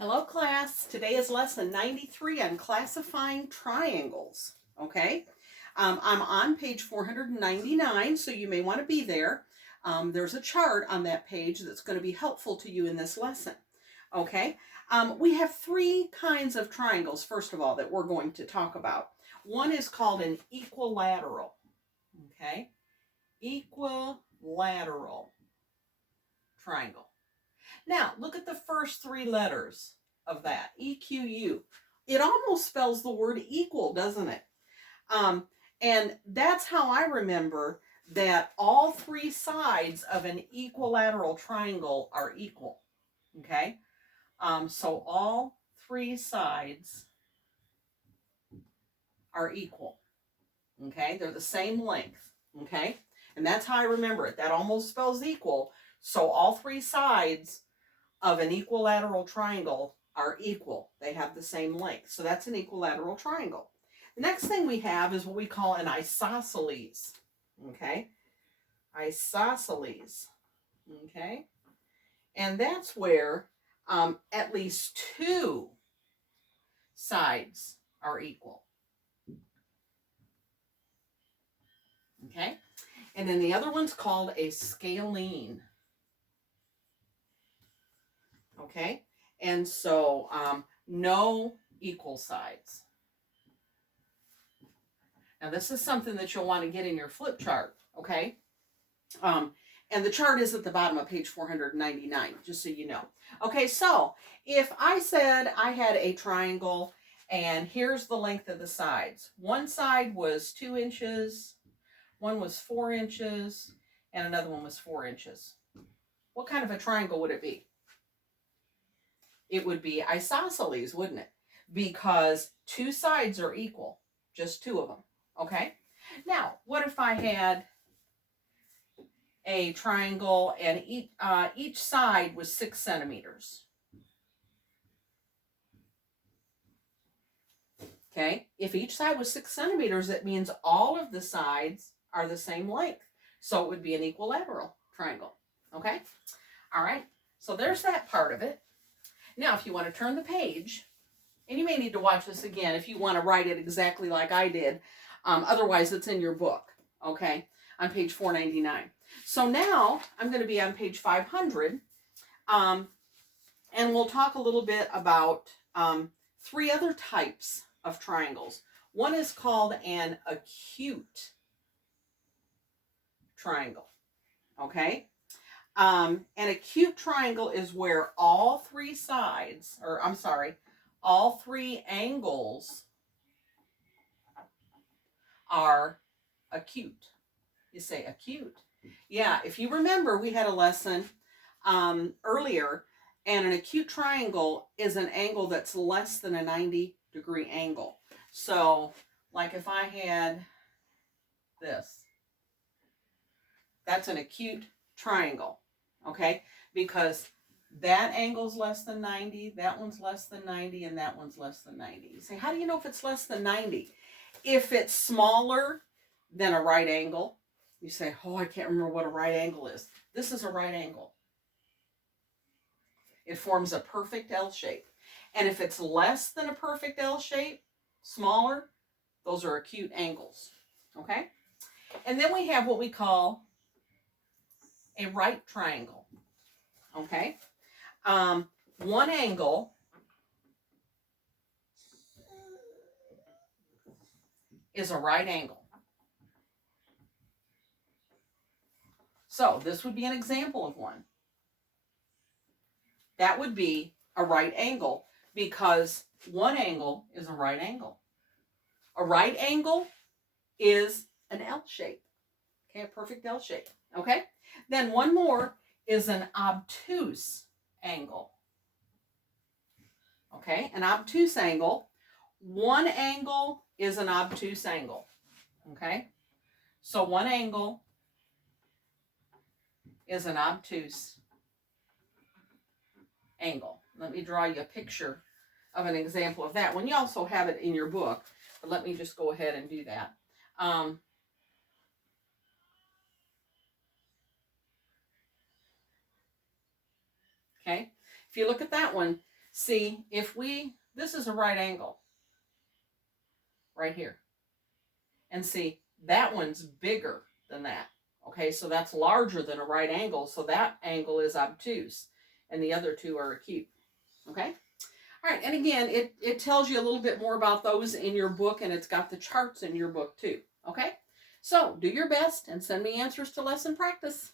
Hello class, today is lesson 93 on classifying triangles, okay? I'm on page 499, so you may want to be there. There's a chart on that page that's going to be helpful to you in this lesson, okay? We have three kinds of triangles, first of all, that we're going to talk about. One is called an equilateral, okay? Equilateral triangle. Now, look at the first three letters of that, EQU. It almost spells the word equal, doesn't it? And that's how I remember that all three sides of an equilateral triangle are equal, okay? So all three sides are equal, okay? They're the same length, okay? And that's how I remember it. That almost spells equal. So all three sides of an equilateral triangle are equal. They have the same length. So that's an equilateral triangle. The next thing we have is what we call an isosceles. Okay? Isosceles. Okay? And that's where at least two sides are equal. Okay? And then the other one's called a scalene. Okay? And so no equal sides. Now this is something that you'll want to get in your flip chart, okay? And the chart is at the bottom of page 499, just so you know. Okay, so if I said I had a triangle and here's the length of the sides. One side was 2 inches, one was 4 inches, and another one was 4 inches. What kind of a triangle would it be? It would be isosceles, wouldn't it? Because two sides are equal, just two of them, okay? Now, what if I had a triangle and each side was 6 centimeters? Okay, if each side was 6 centimeters, that means all of the sides are the same length. So it would be an equilateral triangle. Okay, all right, so there's that part of it. Now, if you want to turn the page, and you may need to watch this again if you want to write it exactly like I did. Otherwise, it's in your book, okay, on page 499. So now I'm going to be on page 500, and we'll talk a little bit about three other types of triangles. One is called an acute triangle, okay? An acute triangle is where all three sides, or I'm sorry, all three angles are acute. You say acute. Yeah, if you remember, we had a lesson earlier, and an acute triangle is an angle that's less than a 90-degree angle. So, like if I had this, that's an acute triangle, okay? Because that angle's less than 90, that one's less than 90, and that one's less than 90. You say, how do you know if it's less than 90? If it's smaller than a right angle, you say, oh, I can't remember what a right angle is. This is a right angle. It forms a perfect L shape. And if it's less than a perfect L shape, smaller, those are acute angles, okay? And then we have what we call a right triangle, okay? One angle is a right angle. So this would be an example of one. That would be a right angle because one angle is a right angle. A right angle is an L shape, okay, a perfect L shape, okay? Then one more is an obtuse angle, okay? An obtuse angle, one angle is an obtuse angle, okay? So one angle is an obtuse angle. Let me draw you a picture of an example of that one. You also have it in your book, but let me just go ahead and do that. Okay, if you look at that one, See, this is a right angle right here. And see, that one's bigger than that. Okay, so that's larger than a right angle, so that angle is obtuse, and the other two are acute. Okay? All right, and again, it tells you a little bit more about those in your book, and it's got the charts in your book too. Okay? So do your best and send me answers to lesson practice.